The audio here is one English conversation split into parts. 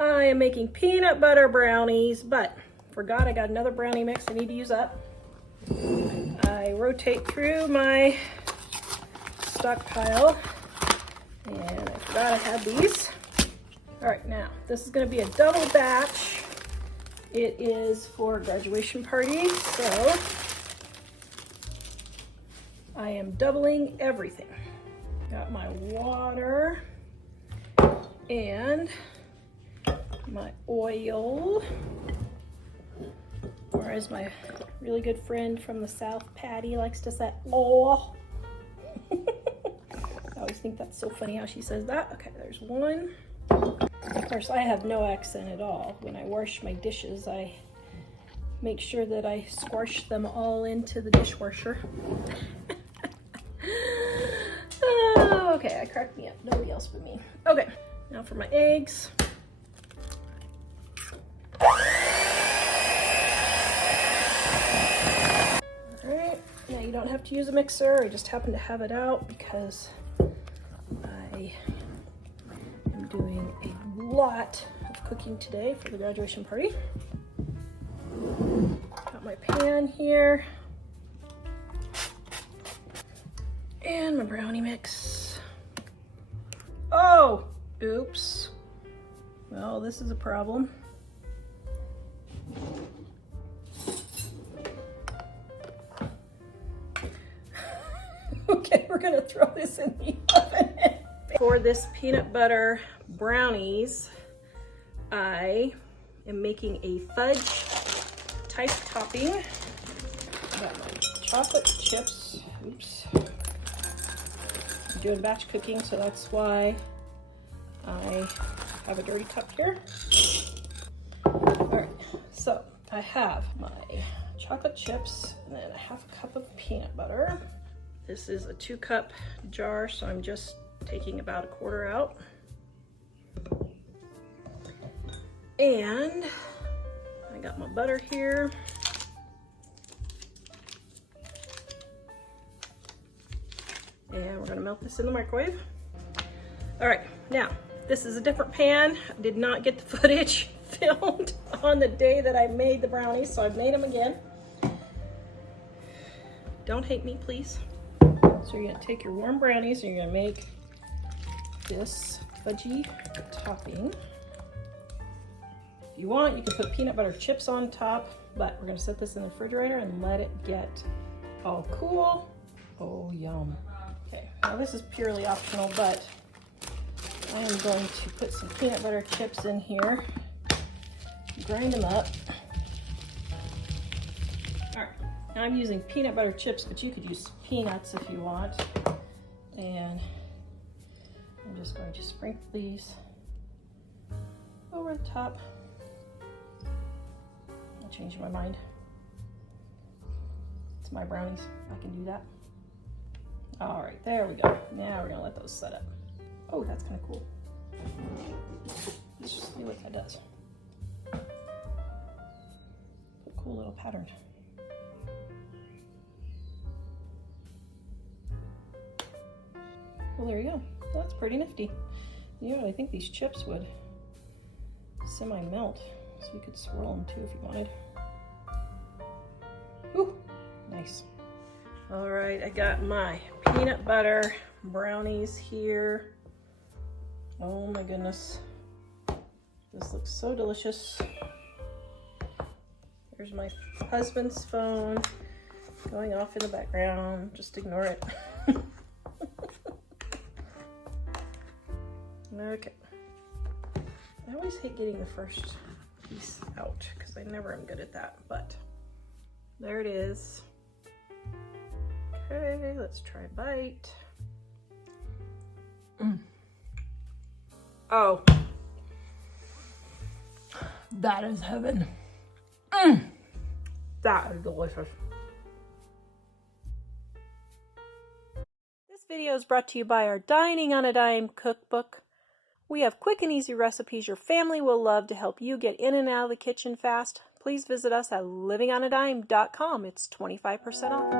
I am making peanut butter brownies, but forgot I got another brownie mix I need to use up. I rotate through my stockpile, and I forgot I had these. All right, now this is going to be a double batch. It is for a graduation party, so I am doubling everything. Got my water and my oil, or as my really good friend from the South, Patty, likes to say, oil. I always think that's so funny how she says that. Okay, there's one. Of course, I have no accent at all. When I wash my dishes, I make sure that I squash them all into the dishwasher. Oh, okay, I cracked me up. Nobody else but me. Okay, now for my eggs. Alright, now you don't have to use a mixer. I just happen to have it out because I am doing a lot of cooking today for the graduation party. Got my pan here. And my brownie mix. Oh, oops. Well, this is a problem. Okay, we're gonna throw this in the oven. For this peanut butter brownies, I am making a fudge type topping. Got my chocolate chips. Oops. I'm doing batch cooking, so that's why I have a dirty cup here. All right, so I have my chocolate chips and then a half a cup of peanut butter. This is a 2-cup jar, so I'm just taking about a quarter out. And I got my butter here. And we're gonna melt this in the microwave. All right, now, this is a different pan. I did not get the footage filmed on the day that I made the brownies, so I've made them again. Don't hate me, please. So you're gonna take your warm brownies and you're gonna make this fudgy topping. If you want, you can put peanut butter chips on top, but we're gonna set this in the refrigerator and let it get all cool. Oh, yum. Okay, now this is purely optional, but I am going to put some peanut butter chips in here, grind them up. All right, now I'm using peanut butter chips, but you could use peanuts if you want. And I'm just going to sprinkle these over the top. I'll change my mind. It's my brownies, I can do that. All right, there we go. Now we're gonna let those set up. Oh, that's kind of cool. Let's just see what that does. A cool little pattern. Well, there you go. That's pretty nifty. You know, I think these chips would semi-melt, so you could swirl them too if you wanted. Ooh, nice. All right, I got my peanut butter brownies here. Oh my goodness. This looks so delicious. There's my husband's phone going off in the background. Just ignore it. Okay. I always hate getting the first piece out because I never am good at that, but there it is. Okay, let's try a bite. Oh, that is heaven. That is delicious. This video is brought to you by our Dining on a Dime cookbook. We have quick and easy recipes your family will love to help you get in and out of the kitchen fast. Please visit us at livingonadime.com. It's 25% off.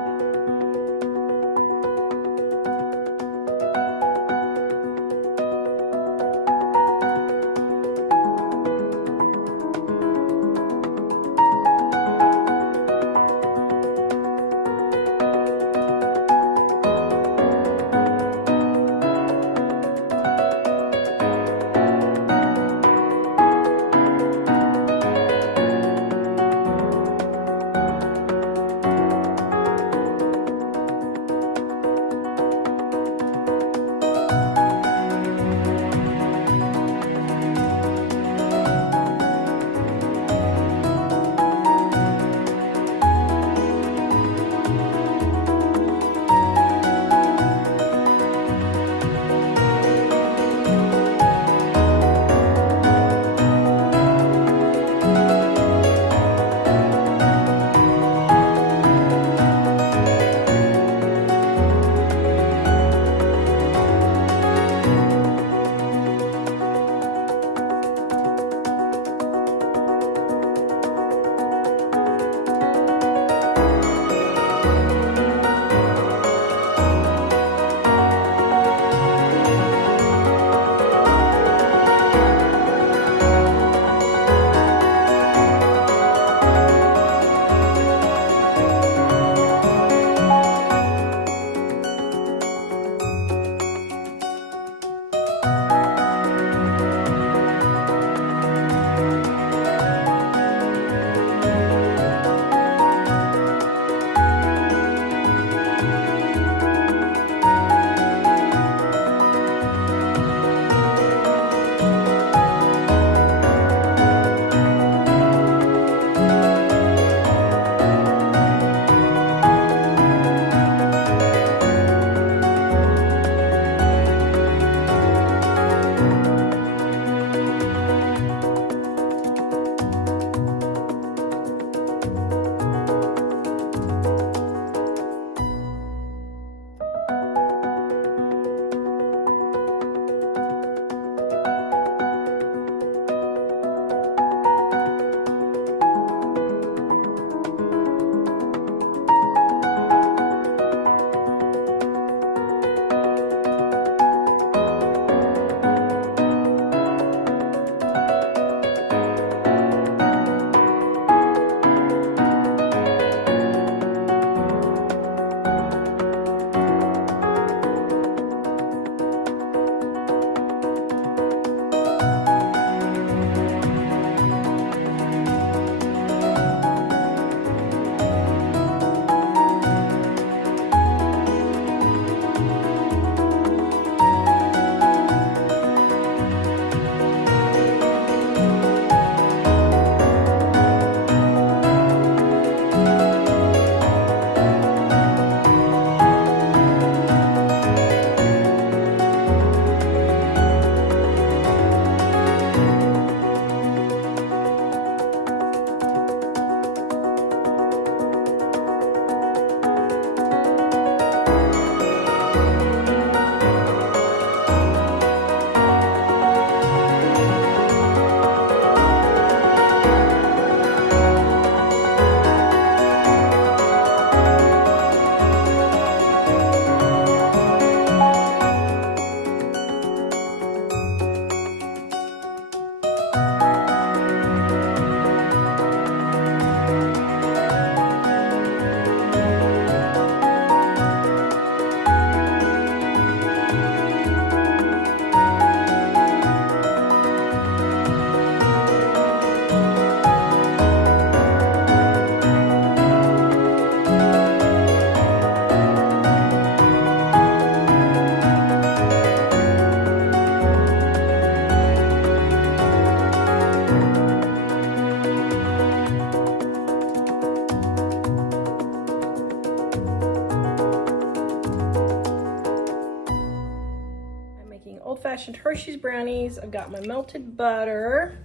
melted Hershey's brownies. I've got my melted butter.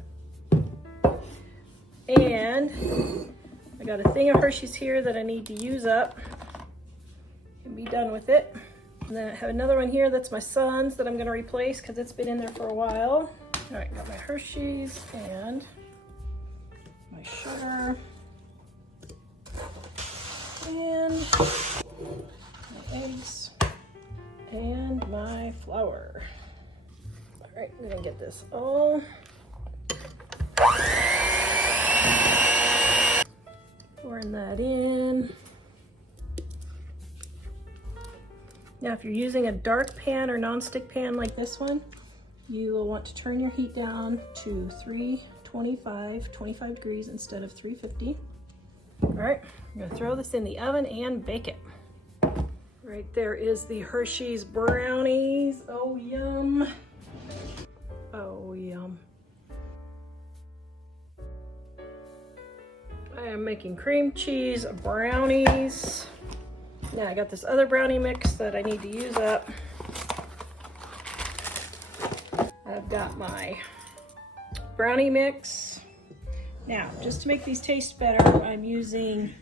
And I got a thing of Hershey's here that I need to use up and be done with it. And then I have another one here that's my son's that I'm gonna replace because it's been in there for a while. All right, got my Hershey's and my sugar and my eggs and my flour. All right, I'm gonna get this all pouring that in. Now, if you're using a dark pan or nonstick pan like this one, you will want to turn your heat down to 25 degrees instead of 350. All right, I'm gonna throw this in the oven and bake it. Right there is the Hershey's brownies. Oh, yum. Oh, yum. I am making cream cheese brownies. Now I got this other brownie mix that I need to use up. I've got my brownie mix. Now, just to make these taste better, I'm using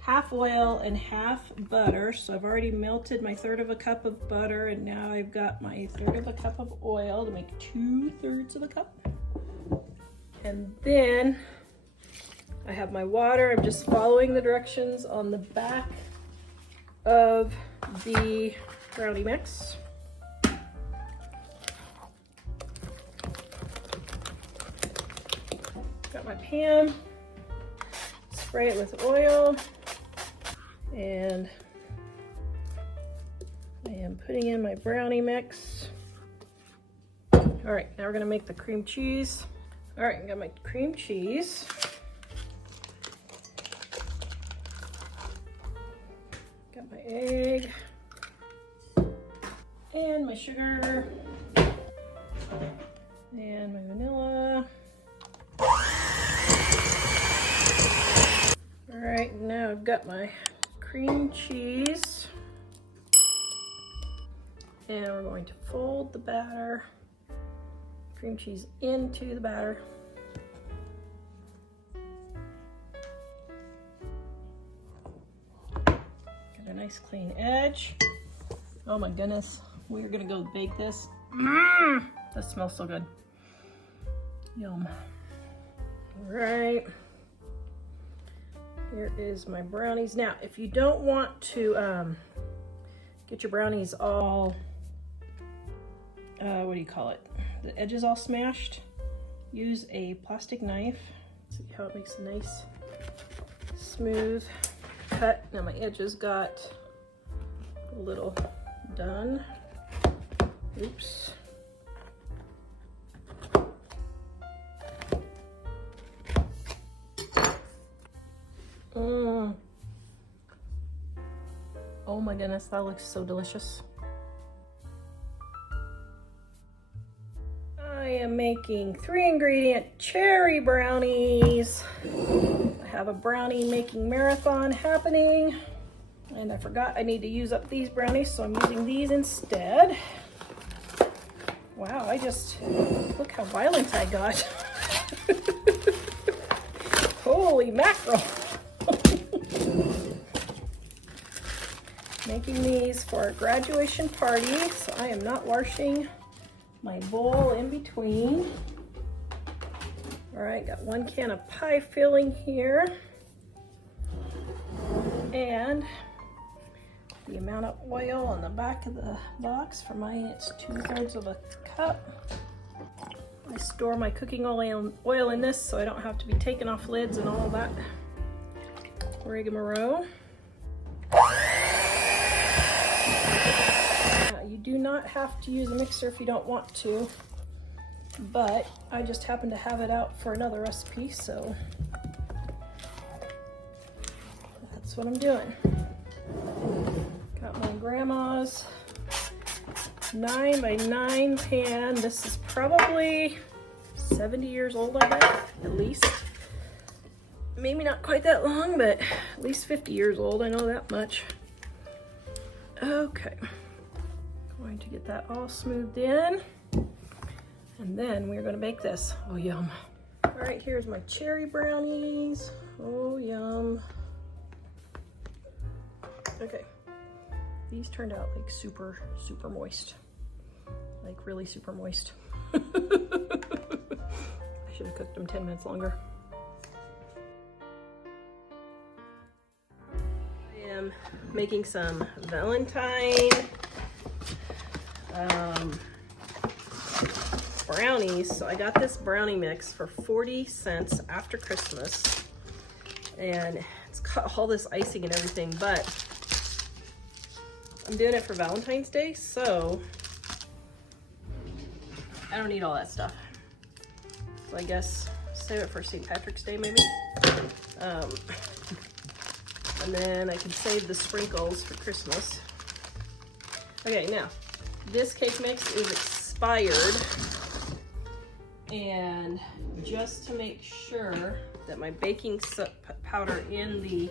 half oil and half butter. So I've already melted my 1/3 of a cup of butter, and now I've got my 1/3 of a cup of oil to make 2/3 of a cup. And then I have my water. I'm just following the directions on the back of the brownie mix. Got my pan, spray it with oil, and I am putting in my brownie mix. All right, now we're gonna make the cream cheese. All right, I got my cream cheese. Got my egg and my sugar and my vanilla. All right, now I've got my cream cheese, and we're going to fold the batter, cream cheese into the batter. A nice clean edge. Oh my goodness, we're gonna go bake this. That smells so good. Yum. All right, here is my brownies. Now, if you don't want to get your brownies all, what do you call it? The edges all smashed, use a plastic knife. See how it makes a nice, smooth cut. Now my edges got a little done. Oops. Oh my goodness, that looks so delicious. I am making 3-ingredient cherry brownies. I have a brownie making marathon happening, and I forgot I need to use up these brownies, so I'm using these instead. Wow, look how violent I got. Holy mackerel. Making these for a graduation party, so I am not washing my bowl in between. All right, got 1 can of pie filling here. And the amount of oil on the back of the box, for mine it's 2/3 of a cup. I store my cooking oil in this so I don't have to be taking off lids and all that rigmarole. You do not have to use a mixer if you don't want to, but I just happen to have it out for another recipe, so that's what I'm doing. Got my grandma's 9x9 pan. This is probably 70 years old, I bet, at least. Maybe not quite that long, but at least 50 years old, I know that much. Okay. Going to get that all smoothed in. And then we're gonna bake this. Oh, yum. All right, here's my cherry brownies. Oh, yum. Okay, these turned out like super, super moist. Like really super moist. I should have cooked them 10 minutes longer. I am making some Valentine brownies. So I got this brownie mix for 40 cents after Christmas. And it's got all this icing and everything, but I'm doing it for Valentine's Day, so I don't need all that stuff. So I guess save it for St. Patrick's Day maybe. And then I can save the sprinkles for Christmas. Okay, now this cake mix is expired. And just to make sure that my baking powder in the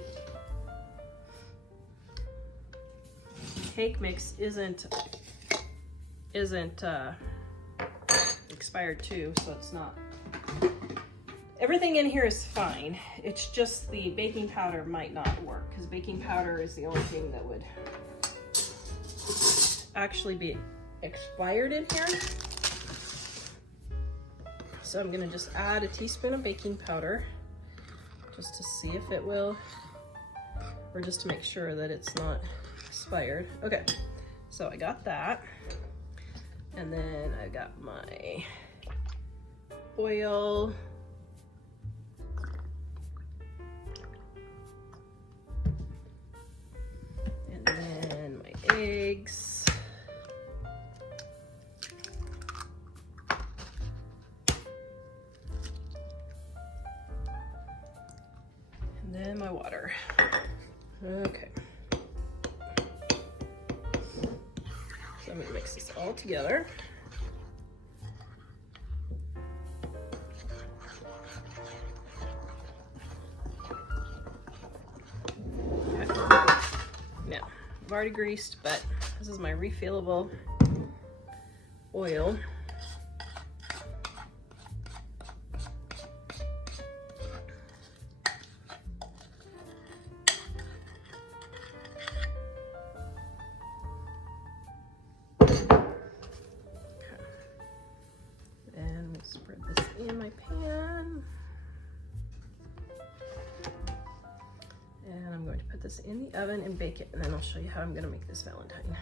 cake mix isn't expired too, so it's not. Everything in here is fine. It's just the baking powder might not work because baking powder is the only thing that would actually be expired in here. So I'm gonna just add a teaspoon of baking powder just to see if it will, or just to make sure that it's not expired. Okay, so I got that. And then I got my oil. And then my eggs. And then my water. Okay. So I'm gonna mix this all together. Okay. Now, I've already greased, but this is my refillable oil. Spread this in my pan. And I'm going to put this in the oven and bake it, and then I'll show you how I'm going to make this Valentine.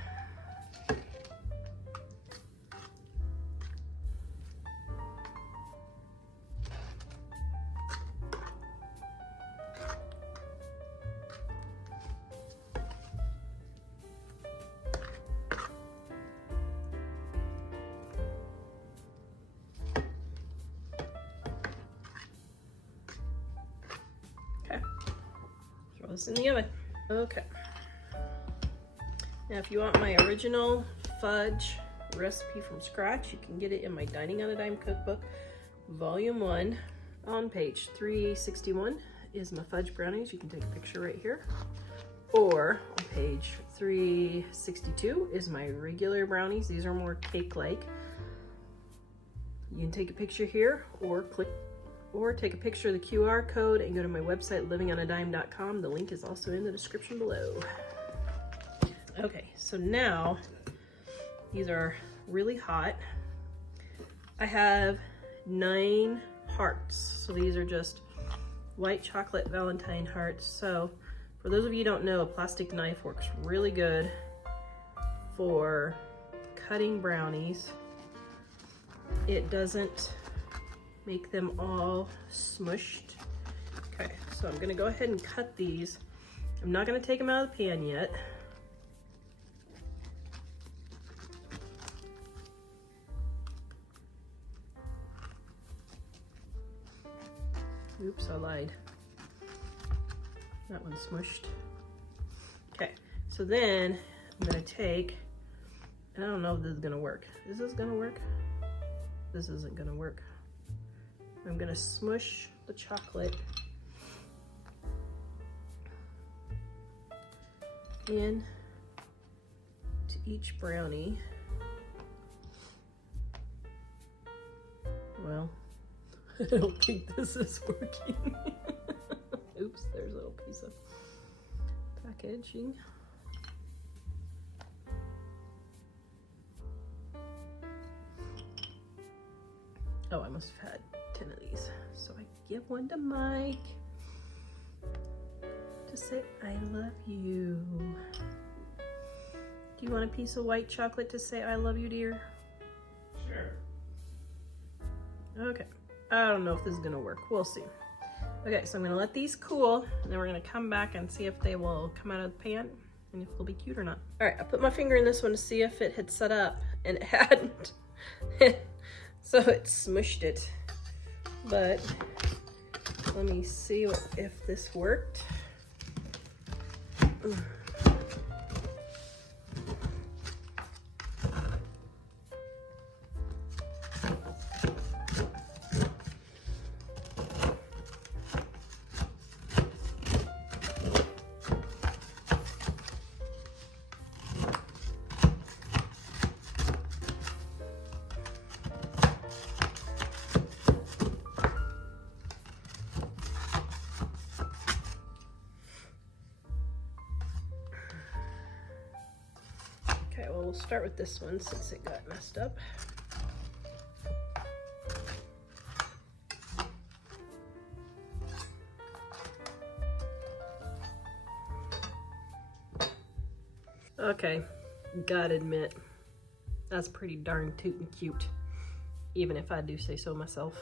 Throw this in the oven. Okay. Now, if you want my original fudge recipe from scratch, you can get it in my Dining on a Dime cookbook, volume 1. On page 361 is my fudge brownies. You can take a picture right here. Or on page 362 is my regular brownies. These are more cake-like. You can take a picture here or take a picture of the QR code and go to my website, livingonadime.com. The link is also in the description below. Okay, so now these are really hot. I have 9 hearts. So these are just white chocolate Valentine hearts. So for those of you who don't know, a plastic knife works really good for cutting brownies. It doesn't make them all smushed. Okay, so I'm gonna go ahead and cut these. I'm not gonna take them out of the pan yet. Oops, I lied. That one's smushed. Okay, so then I'm gonna take, and I don't know if this is gonna work. Is this gonna work? This isn't gonna work. I'm gonna smush the chocolate in to each brownie. Well, I don't think this is working. Oops, there's a little piece of packaging. Oh, I must have had 10 of these. So I give one to Mike to say, I love you. Do you want a piece of white chocolate to say, I love you, dear? Sure. Okay. I don't know if this is gonna work. We'll see. Okay, so I'm gonna let these cool, and then we're gonna come back and see if they will come out of the pan and if they'll be cute or not. All right, I put my finger in this one to see if it had set up, and it hadn't. So it smushed it. But let me see if this worked. Okay, well, we'll start with this one since it got messed up. Okay, gotta admit, that's pretty darn toot and cute, even if I do say so myself.